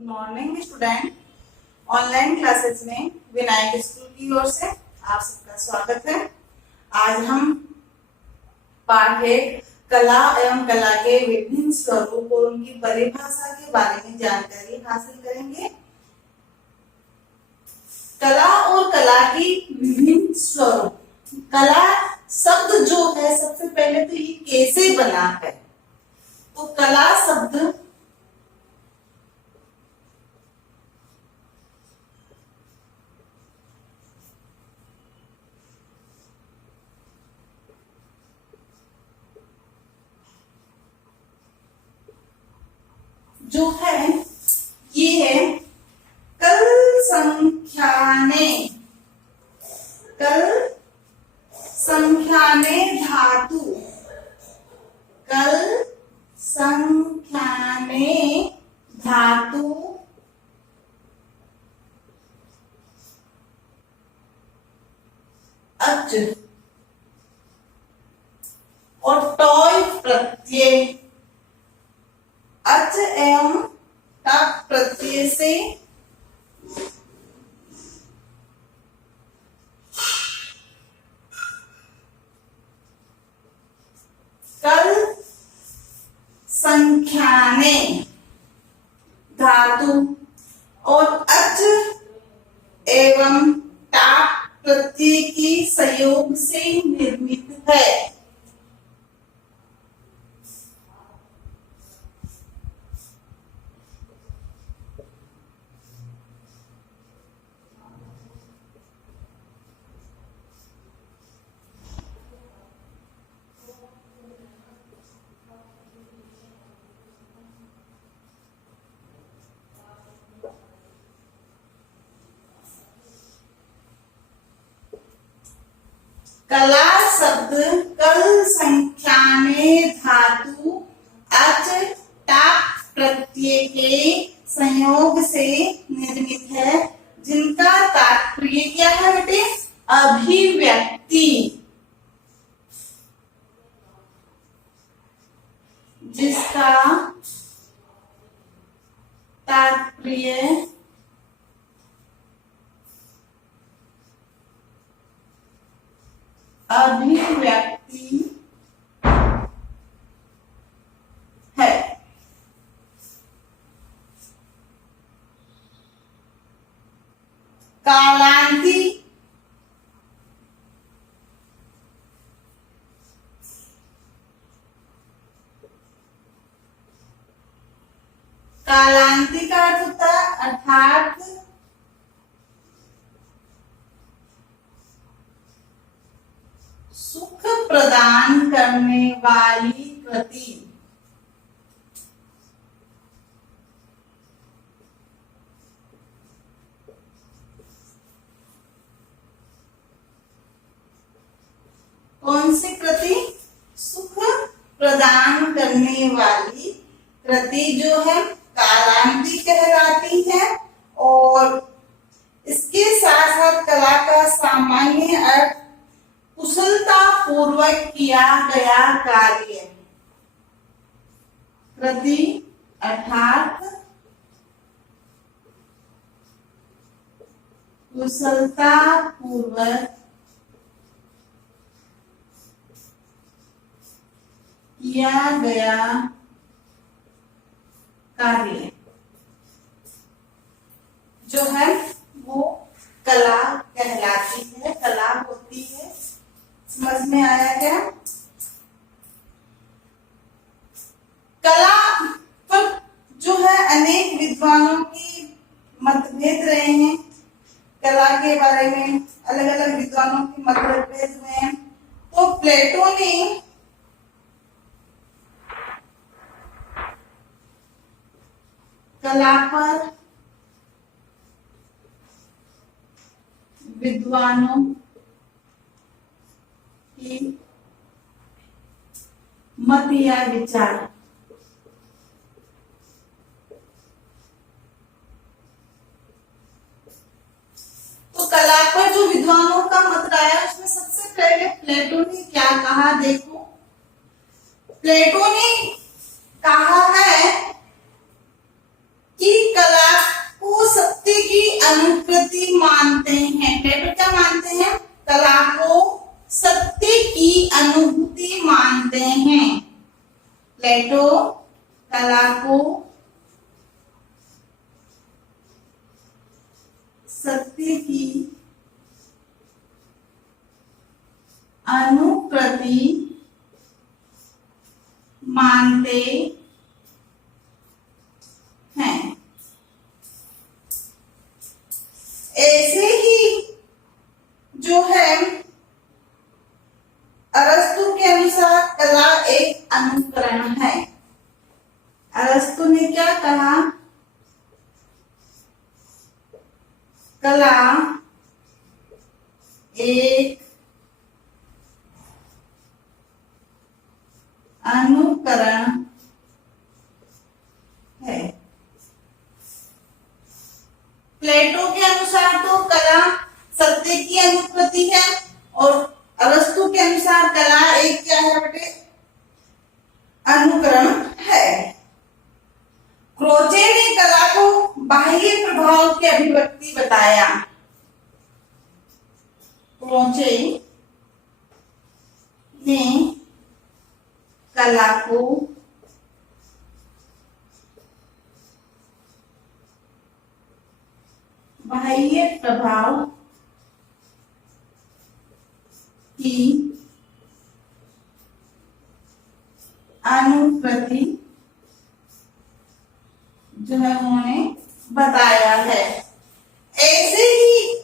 Good morning student. Online classes में Vinayak school की ओर से आप सबका स्वागत है। आज हम पाठ एक कला एवं कला के विभिन्न स्वरूप और उनकी परिभाषा के बारे में जानकारी हासिल करेंगे। कला और कला की विभिन्न स्वरूप। कला शब्द जो है सबसे पहले तो ये कैसे बना है, तो कला शब्द जो है ये है कल संख्याने धातु, कल संख्याने धातु अच और टॉय प्रत्यय। अच एवं टाक प्रत्यय से कल संख्याने धातु और अच एवं टाक प्रत्यय के संयोग से निर्मित है। कला शब्द कल संख्याने धातु अच टाक प्रत्यय के संयोग से निर्मित है, जिनका तात्पर्य क्या है बेटे? अभिव्यक्ति, जिसका तात्पर्य अभिव्यक्ति है। कालांती कालांती का अर्थ होता है अर्थात सुख प्रदान करने वाली कृति। कौन सी कृति? सुख प्रदान करने वाली कृति जो है कालांती कहलाती है। और इसके साथ साथ कला का सामान्य अर्थ कुशलता पूर्वक किया गया कार्य। कृति अर्थात कुशलता पूर्वक किया गया कार्य जो है वो कला कहलाती है, कला होती है। समझ में आया क्या? कला पर जो है अनेक विद्वानों की मतभेद रहे हैं। कला के बारे में अलग अलग विद्वानों की मतभेद हुए हैं। तो प्लेटो ने कला पर विद्वानों की मत या विचार। तो कला पर जो विद्वानों का मत आया उसमें सबसे पहले प्लेटो ने क्या कहा? देखो, प्लेटो ने कहा है कि कला प्लेटो कला को सत्य की अनुकृति मानते हैं। ऐसे ही जो है अरस्तु के अनुसार कला एक अनुकरण है। अरस्तु ने क्या कहा? कला एक अनुकरण है। प्लेटो के अनुसार तो कला सत्य की अनुकृति है और अरस्तु के अनुसार कला एक क्या है बेटे? अनुकरण है। क्रोचे ने कला को बाह्य प्रभाव की अभिव्यक्ति बताया। क्रोचे ने कला को बाह्य प्रभाव की अनुकृति जो है उन्होंने बताया है। ऐसे ही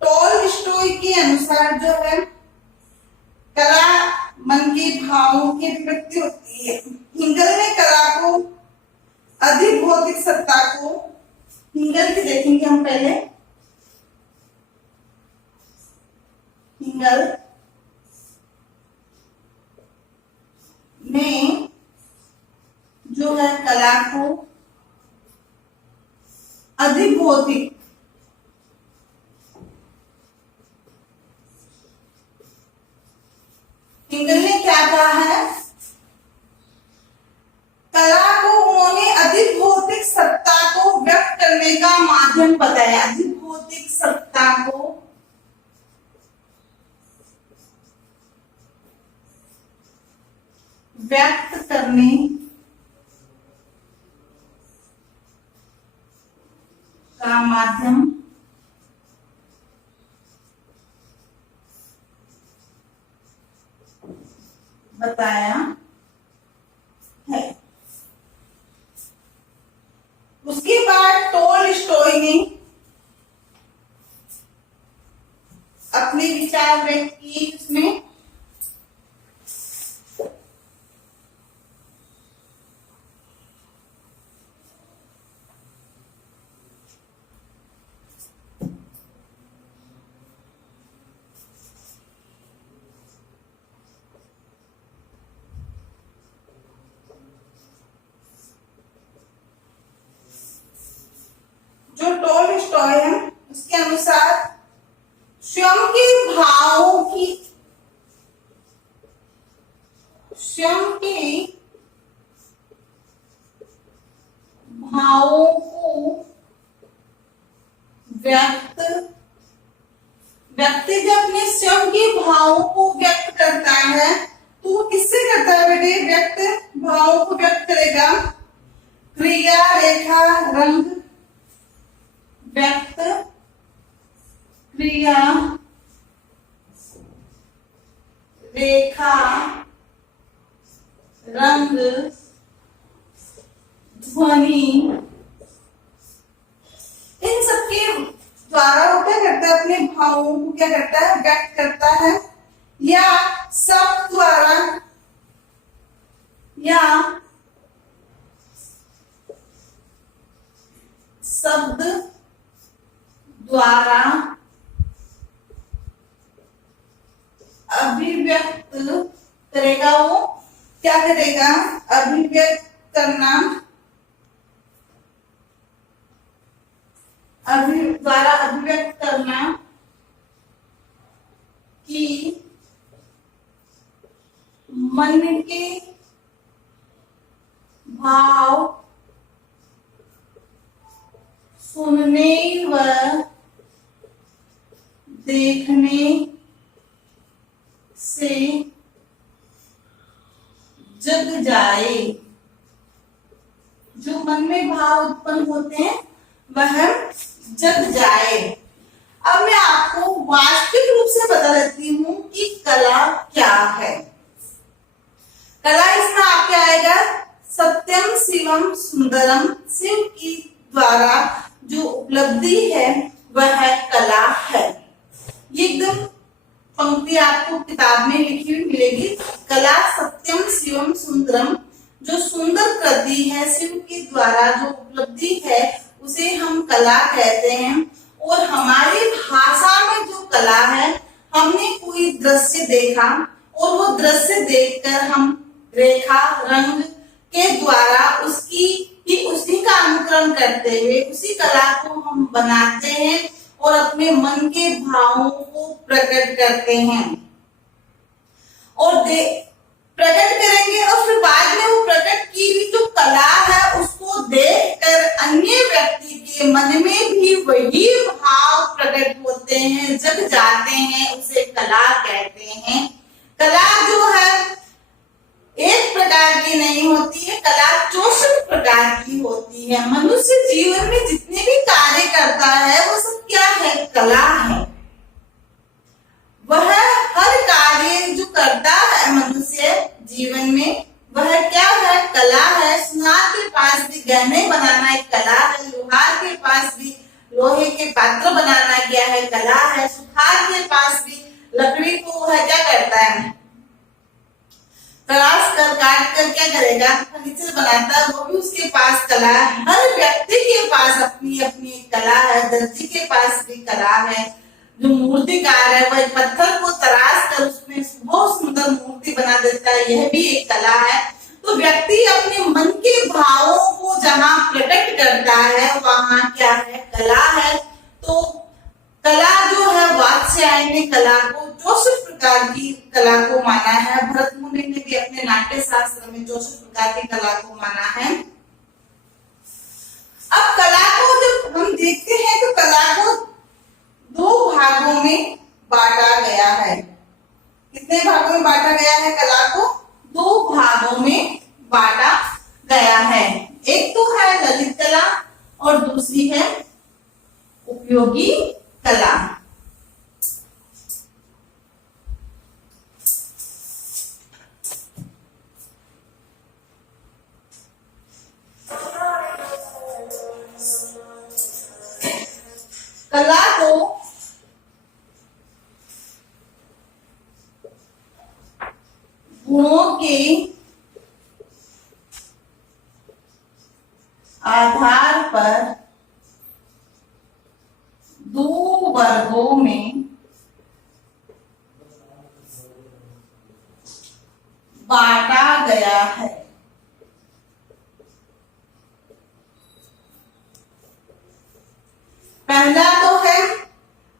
टॉलस्टॉय के अनुसार जो है कला मन के भावों की अभिव्यक्ति होती है। हिंगल ने कला को अधिक भौतिक सत्ता को, हिंगल की देखेंगे हम पहले। हिंगल ने जो है कला को अधिक भौतिक हिंगल ने क्या कहा है? कला को उन्होंने अधिक भौतिक सत्ता को व्यक्त करने का माध्यम बताया। अधिक भौतिक सत्ता को व्यक्त करने का माध्यम बताया है। उसके बाद टॉलस्टॉय ने अपने विचार व्यक्त किए। उसमें जो टॉलस्टॉय है उसके अनुसार स्वयं के भावों की, स्वयं के भावों को व्यक्ति जब अपने स्वयं के भावों को व्यक्त करता है तो किससे करता है बेटे? व्यक्त भावों को व्यक्त करेगा क्रिया, रेखा, रंग, व्यक्त क्रिया, रेखा, रंग, ध्वनि, इन सबके द्वारा वो क्या करता है? अपने भावों को क्या करता है? व्यक्त करता है। या शब्द द्वारा या शब्द द्वारा अभिव्यक्त करेगा। वो क्या करेगा? अभिव्यक्त करना, द्वारा अभिव्यक्त करना कि मन के भाव सुनने व देखने से जग जाए। जो मन में भाव उत्पन्न होते हैं वह जग जाए। अब मैं आपको वास्तविक रूप से बता देती हूँ कि कला क्या है। कला इसमें आपके आएगा सत्यम शिवम सुंदरम। शिव की द्वारा जो उपलब्धि है वह कला है। ये एकदम पंक्ति आपको किताब में लिखी हुई मिलेगी। कला सत्यम शिवम सुंदरम, जो सुंदर कृति है शिव के द्वारा जो उपलब्धि है उसे हम कला कहते हैं। और हमारी भाषा में जो कला है, हमने कोई दृश्य देखा और वो दृश्य देखकर हम रेखा रंग के द्वारा उसी का अनुकरण करते हुए उसी कला को हम बनाते हैं और अपने मन के भावों को प्रकट करते हैं और प्रकट करेंगे। और फिर बाद में वो प्रकट की हुई जो कला है उसको देखकर अन्य व्यक्ति के मन में भी वही भाव प्रकट होते हैं, जग जाते हैं, उसे कला कहते हैं। कला जो है एक प्रकार की नहीं होती है, कला 64 प्रकार की होती है। मनुष्य जीवन में जितने भी कार्य करता है वो सब क्या है? कला है। वह हर कार्य जो करता है मनुष्य जीवन में वह क्या है? कला है। सुनार के पास भी गहने बनाना एक कला है। लोहार के पास भी लोहे के पात्र बनाना क्या है? कला है। सुथार के पास भी लकड़ी को वह क्या करता है? तराश कर काट कर क्या करेगा? फर्नीचर बनाता है, वो भी उसके पास कला है। हर व्यक्ति के पास अपनी अपनी कला है। दर्जी के पास भी कला है। जो मूर्तिकार है वह पत्थर को तराश कर उसमें बहुत सुंदर मूर्ति बना देता है, यह भी एक कला है। तो व्यक्ति अपने मन के भावों को जहाँ प्रकट करता है वहां क्या है? कला है। तो कला जो है वात्स्यायन ने कला को 64 प्रकार की कला को माना है। भरत मुनि ने भी अपने नाट्य शास्त्र में 64 प्रकार की कला को माना है। अब कला को जब हम देखते हैं तो कला को 2 भागों में बांटा गया है। कितने भागों में बांटा गया है? कला को 2 भागों में बांटा गया है। एक तो है ललित कला और दूसरी है उपयोगी कला। कला को गुणों के आधार पर 2 वर्गों में बांटा गया है। पहला तो है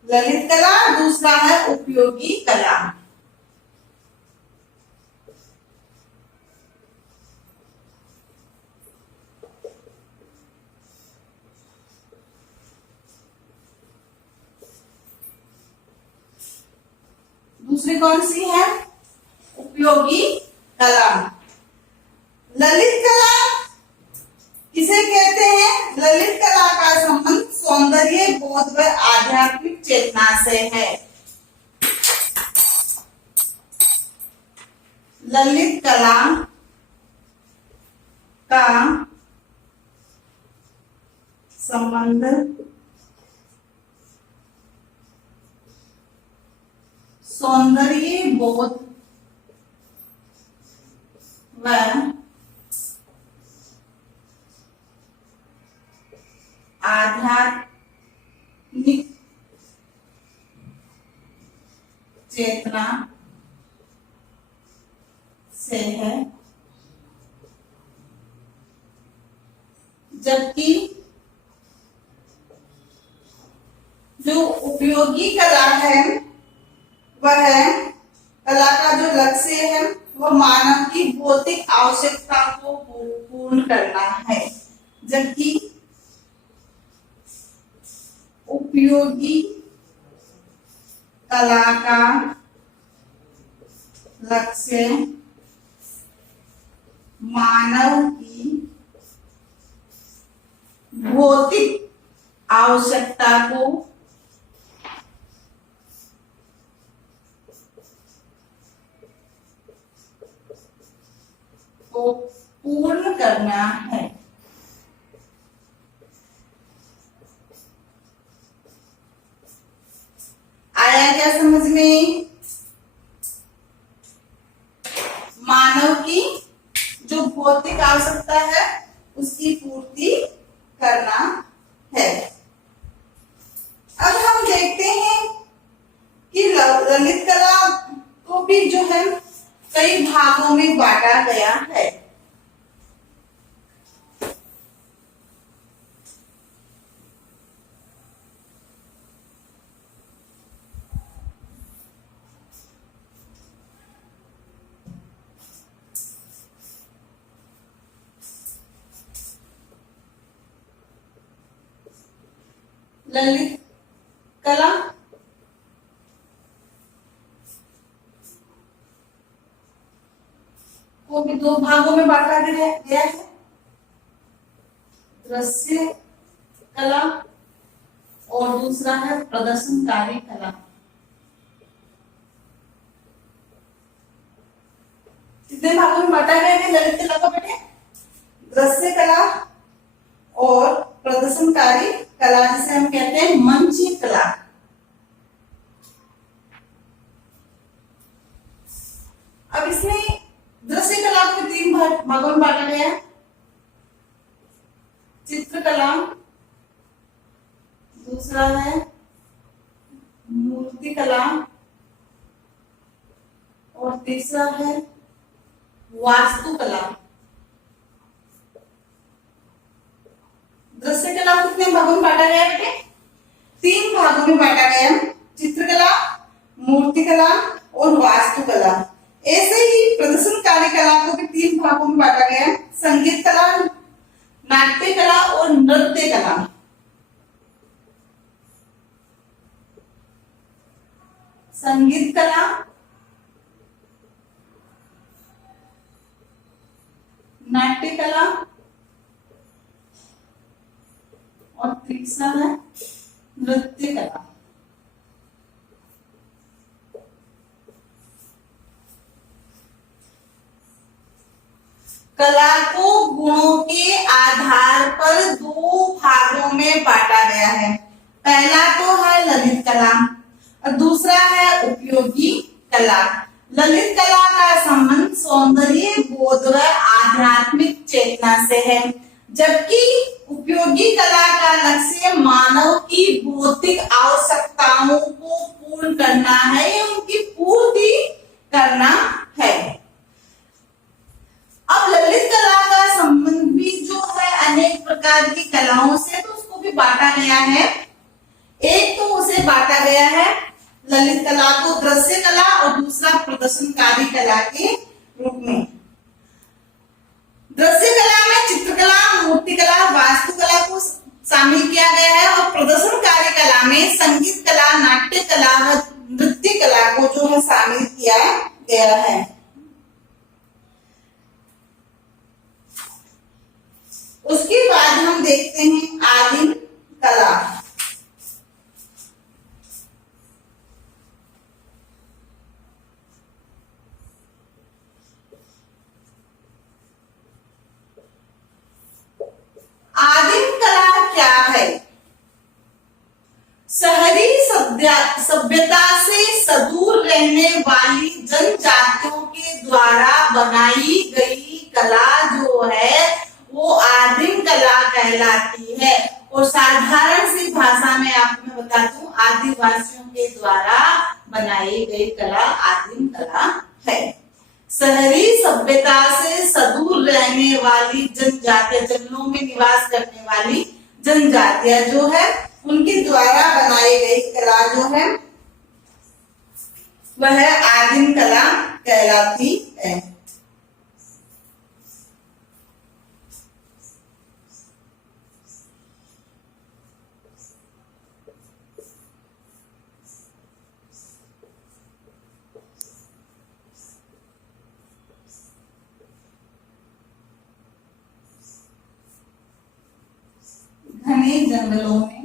ललित कला, दूसरा है उपयोगी कला। दूसरी कौन सी है? उपयोगी कला। ललित कला किसे कहते हैं? ललित कला का संबंध सौंदर्य बोध व आध्यात्मिक चेतना से है। ललित कला का संबंध सौंदर्य बोध व आध्यात्मिक चेतना से है। जबकि जो उपयोगी कला है वह कला का जो लक्ष्य है वह मानव की भौतिक आवश्यकता को पूर्ण करना है। जबकि उपयोगी कला का लक्ष्य मानव की भौतिक आवश्यकता को पूर्ण करना है। आया क्या समझ में? मानव की जो भौतिक आवश्यकता है उसकी पूर्ति करना है। अब हम देखते हैं कि ललित कला को भी जो है कई भागों में बांटा गया है। ललित कला को भी दो भागों में बांटा गया है, दृश्य कला और दूसरा है प्रदर्शनकारी कला। कितने भागों में बांटा गया है ललित कला को बेटे? दृश्य कला और प्रदर्शनकारी कला, जिसे हम कहते हैं मंचीय कला। अब इसमें दृश्य कला को तीन भागों में बांटा गया है, चित्रकला, दूसरा है मूर्ति कला और तीसरा है वास्तुकला। दृश्य कला को कितने भागों में बांटा गया है बेटे? तीन भागों में बांटा गया है, चित्रकला, मूर्तिकला और वास्तुकला। ऐसे ही प्रदर्शनकारी कला को भी तीन भागों में बांटा गया है, संगीत कला, नाट्य कला और नृत्य कला। संगीत कला, नाट्य कला और तीसरा है नृत्य कला। कला को गुणों के आधार पर दो भागों में बांटा गया है। पहला तो है ललित कला और दूसरा है उपयोगी कला। ललित कला का संबंध सौंदर्य बोध व आध्यात्मिक चेतना से है, जबकि उपयोगी कला का लक्ष्य मानव की भौतिक आवश्यकताओं को पूर्ण करना है या उनकी पूर्ति करना है। अब ललित कला का संबंध भी जो है अनेक प्रकार की कलाओं से, तो उसको भी बांटा गया है। एक तो उसे बांटा गया है ललित कला को दृश्य कला और दूसरा प्रदर्शनकारी कला के रूप में। दृश्य कला में चित्रकला, मूर्तिकला, वास्तुकला को शामिल किया गया है और प्रदर्शनकारी कला में संगीत कला, नाट्य कला व नृत्य कला को जो है शामिल किया गया है। उसके बाद हम देखते हैं आदिम कला। आदिम कला क्या है? शहरी सभ्यता से सुदूर रहने वाली जनजातियों के द्वारा बनाई गई कला जो है वो आदिम कला कहलाती है। और साधारण सी भाषा में आपको मैं बता दूं, आदिवासियों के द्वारा बनाई गई कला आदिम कला है। शहरी सभ्यता से सुदूर रहने वाली जनजातियां, जंगलों में निवास करने वाली जनजातियां जो है उनके द्वारा बनाई गई कला जो है वह आदिम कला कहलाती है। जंगलों में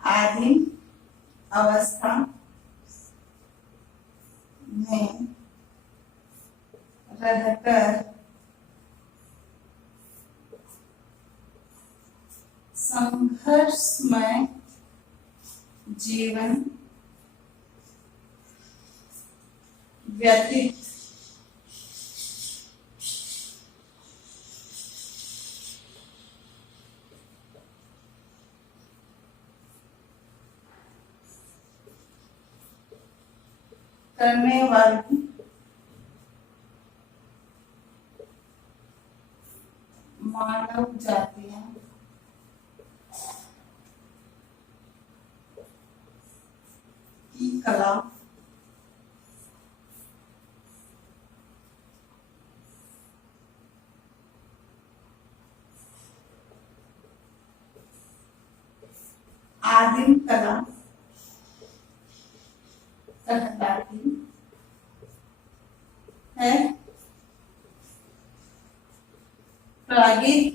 आदिम अवस्था में रहकर संघर्षमय जीवन व्यतीत करने वाली मानव जातियां की कला आदिम कला कहलाती है। प्रागैतिहासिक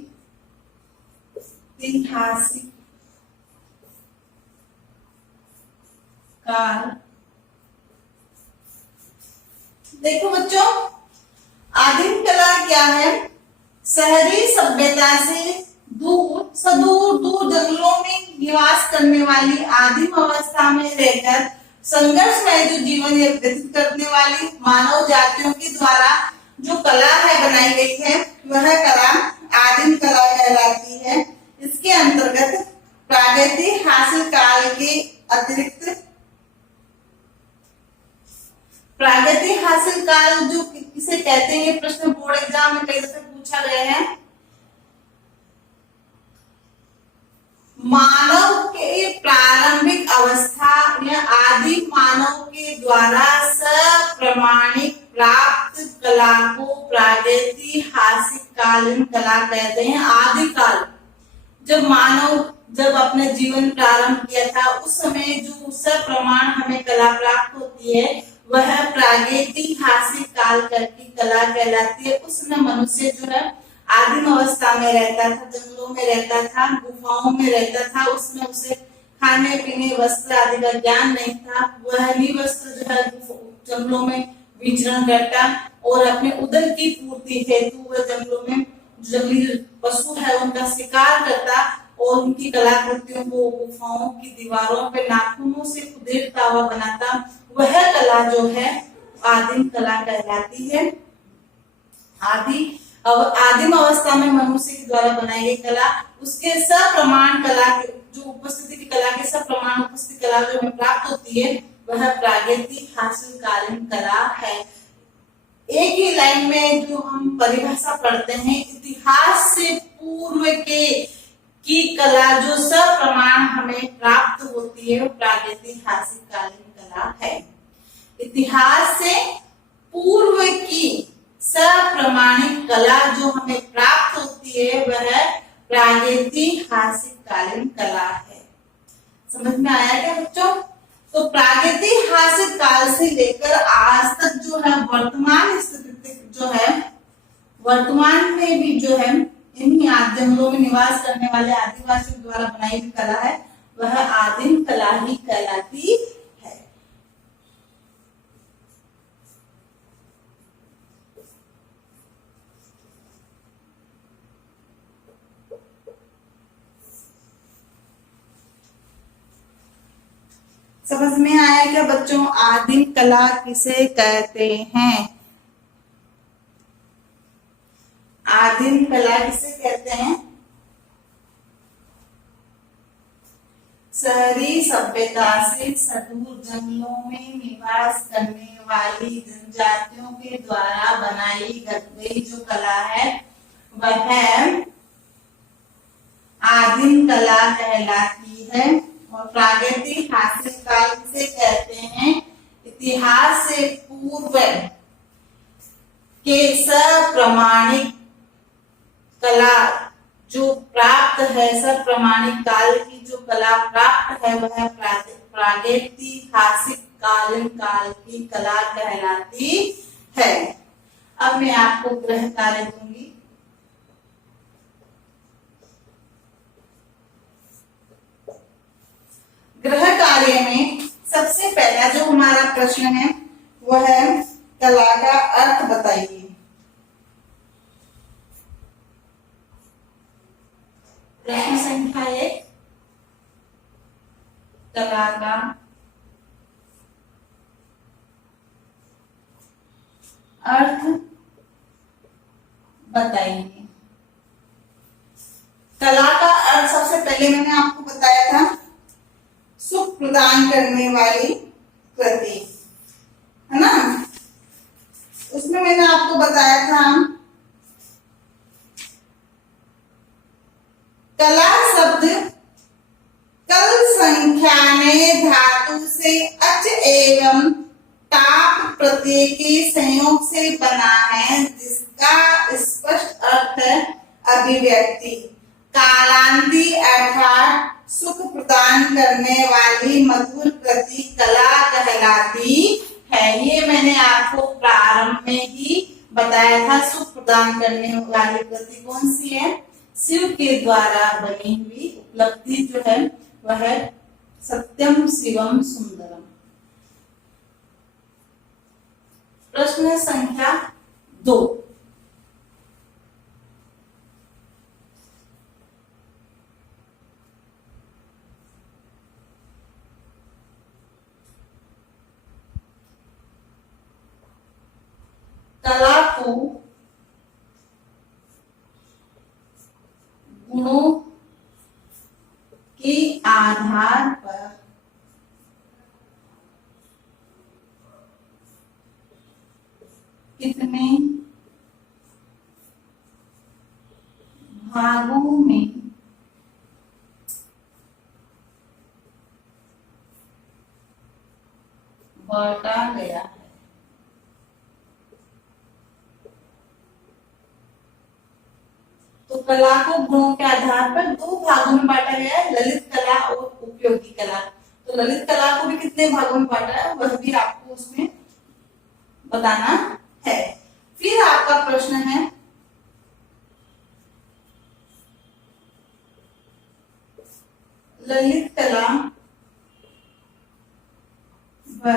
काल। देखो बच्चों, आदिम कला क्या है? शहरी सभ्यता से दूर सुदूर दूर जंगलों में निवास करने वाली आदिम अवस्था में रहकर संघर्षमय जो जीवन व्यतीत करने वाली मानव जातियों के द्वारा जो कला है बनाई गई है, वह कला आदिम कला कहलाती है। इसके अंतर्गत प्रागैतिहासिक काल के अतिरिक्त प्रागैतिहासिक काल जो किसे कहते हैं, प्रश्न बोर्ड एग्जाम में कई दफे पूछा गया है। मानव के प्रारंभिक अवस्था या आदि मानव के द्वारा सप्रमाणिक प्राप्त कला को प्रागैतिहासिक कालीन कला कहते हैं। आदि काल जब मानव जब अपने जीवन प्रारंभ किया था, उस समय जो सप्रमाण हमें कला प्राप्त होती है वह प्रागैतिहासिक काल की कला कहलाती है। उस समय मनुष्य जो है आदिम अवस्था में रहता था, जंगलों में रहता था, गुफाओं में रहता था। उसमें उसे खाने पीने वस्त्र आदि का ज्ञान नहीं था। वह निवस्त्र जो है जंगलों में विचरण करता और अपने उदर की पूर्ति हेतु वह जंगलों में जंगली पशु है उनका शिकार करता और उनकी कलाकृतियों को गुफाओं की दीवारों पे नाखूनों से उदेड़ता हुआ बनाता। वह कला जो है आदिम कला कहलाती है। आदिम अवस्था में मनुष्य के द्वारा बनाई गई कला, उसके सप्रमाण कला जो उपस्थिति की कला के सप्रमाण उपस्थिति कला जो हमें प्राप्त होती है वह प्रागैतिहासिक कालीन कला है। एक ही लाइन में जो हम परिभाषा पढ़ते हैं, इतिहास से पूर्व के की कला जो सप्रमाण हमें प्राप्त होती है वो प्रागैतिहासिक कालीन कला है। इतिहास से पूर्व की सप्रमाणिक कला जो हमें प्राप्त होती है वह प्रागैतिहासिक कालीन कला है। समझ में आया क्या बच्चों? तो प्रागैतिहासिक काल से लेकर आज तक जो है वर्तमान स्थिति जो है, वर्तमान में भी जो है इन्हीं जंगलों में निवास करने वाले आदिवासियों द्वारा बनाई हुई कला है वह आदिम कला ही कहलाती है। समझ में आया क्या बच्चों? आदिम कला किसे कहते हैं? आदिम कला किसे कहते हैं? शहरी सभ्यता से सुदूर जंगलों में निवास करने वाली जनजातियों के द्वारा बनाई गई जो कला है वह आदिम कला कहलाती है। और प्रागैतिहासिक काल किसे कहते हैं? इतिहास से पूर्व के सप्रमाणिक कला जो प्राप्त है, सप्रमाणिक काल की जो कला प्राप्त है वह प्रागैतिहासिक कालीन काल की कला कहलाती है। अब मैं आपको गृह कार्य दूंगी। गृह कार्य में सबसे पहला जो हमारा प्रश्न है वह है कला का अर्थ बताइए। प्रश्न संख्या 1, कला का अर्थ बताइए। कला का अर्थ सबसे पहले मैंने आपको बताया था सुख प्रदान करने वाली कृति, है ना। उसमें मैंने आपको बताया था कला शब्द कल संख्याने धातु से अच एवं टाप प्रत्यय के संयोग से बना है, जिसका स्पष्ट अर्थ है अभिव्यक्ति। कालांती अर्थात सुख प्रदान करने वाली मधुर कृति कला कहलाती है। ये मैंने आपको प्रारंभ में ही बताया था। सुख प्रदान करने वाली कृति कौन सी है? शिव के द्वारा बनी हुई उपलब्धि जो है वह सत्यम शिवम सुंदरम। प्रश्न संख्या 2, कला को गुणों के आधार पर कितने भागों में बांटा गया है? तो कला को गुणों के आधार पर 2 भागों में बांटा गया है, ललित कला और उपयोगी कला। तो ललित कला को भी कितने भागों में बांटा है वह भी आपको उसमें बताना है। फिर आपका प्रश्न है ललित कला व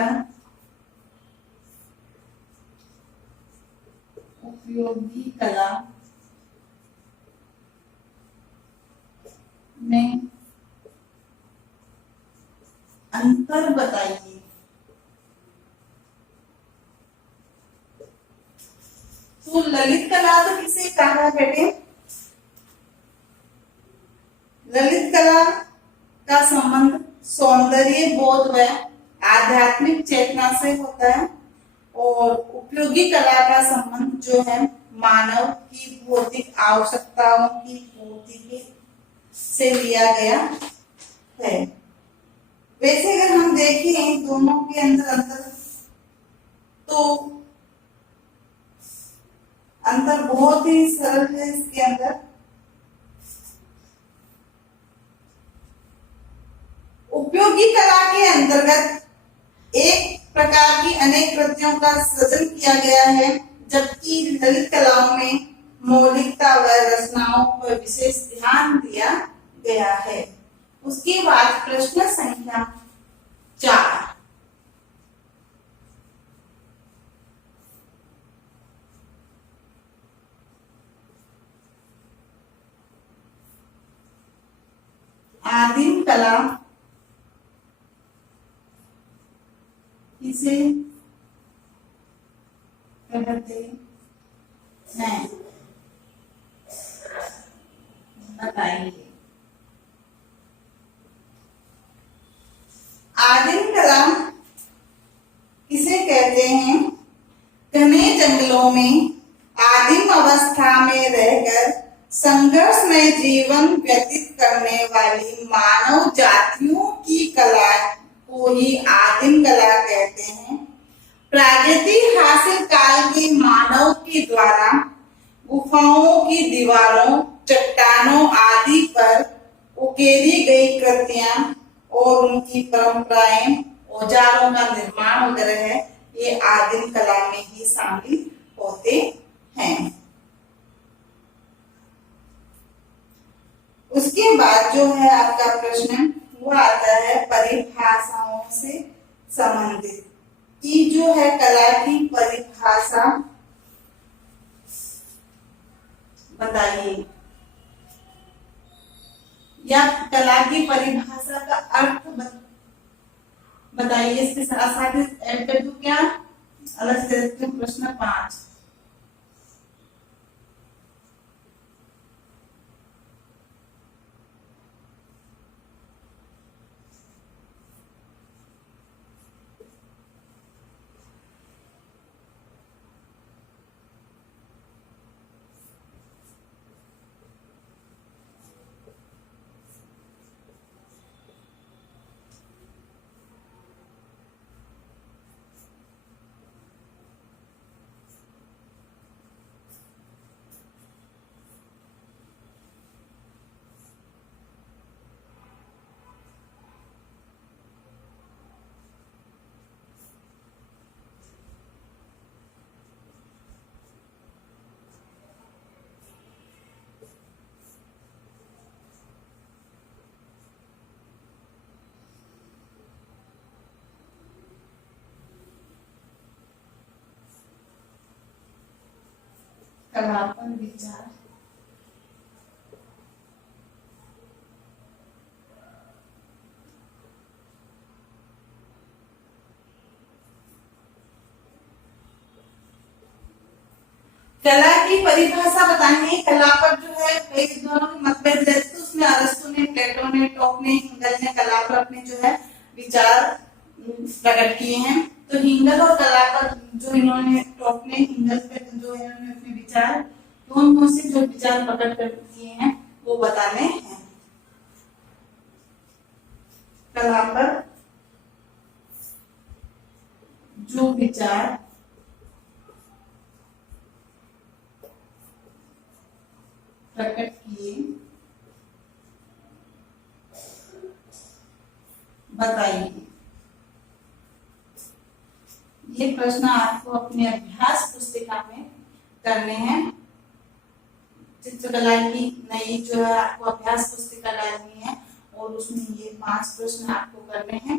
उपयोगी कला में अंतर बताइए। तो ललित कला तो किसे कहा बेटे? ललित कला का संबंध सौंदर्य बोध व आध्यात्मिक चेतना से होता है, और उपयोगी कला का संबंध जो है मानव की भौतिक आवश्यकताओं की पूर्ति से लिया गया है। वैसे अगर हम देखें दोनों के अंदर तो अंतर बहुत ही सरल है। इसके अंदर उपयोगी कला के अंतर्गत एक प्रकार की अनेक कृतियों का सृजन किया गया है, जबकि ललित कलाओं में मौलिकता व रचनाओं पर विशेष ध्यान दिया गया है। उसके बाद प्रश्न संख्या 4, आदिम कला किसे कहते हैं बताइए। आदिम कला किसे कहते हैं? घने जंगलों में आदिम अवस्था में रहकर संघर्ष में जीवन व्यतीत करने वाली मानव जातियों की कला को ही आदिम कला कहते हैं। प्रागैतिहासिक काल के मानव के द्वारा गुफाओं की दीवारों, चट्टानों आदि पर उकेरी गई कृतियां और उनकी परंपराएं, औजारों का निर्माण वगैरह है, ये आदिम कला में ही शामिल होते हैं। उसके बाद जो है आपका प्रश्न वो आता है परिभाषाओं से संबंधित, कि जो है कला की परिभाषा बताइए, या कला की परिभाषा का अर्थ बताइए। इसके साथ साथ ऐड कर दूं क्या, अलग से प्रश्न 5। कला पर विचार, कला की परिभाषा बतानी है। कला पर जो है कई दोनों के मतभेद रहते, तो उसमें अरस्तु ने, प्लेटो ने, टॉप ने, हिंगल ने कला पर अपने जो है विचार प्रकट किए हैं। तो हिंगल और कला पर जो इन्होंने, टॉप ने हिंगल पे जो इन्होंने अपने विचार, दोनों से जो विचार प्रकट कर किए हैं वो बताने हैं। कला पर जो विचार प्रकट किए बताइए। ये प्रश्न आपको अपने अभ्यास पुस्तिका में करने हैं। चित्रकला की नई जो है आपको अभ्यास पुस्तिका डालनी है और उसमें ये 5 प्रश्न आपको करने हैं।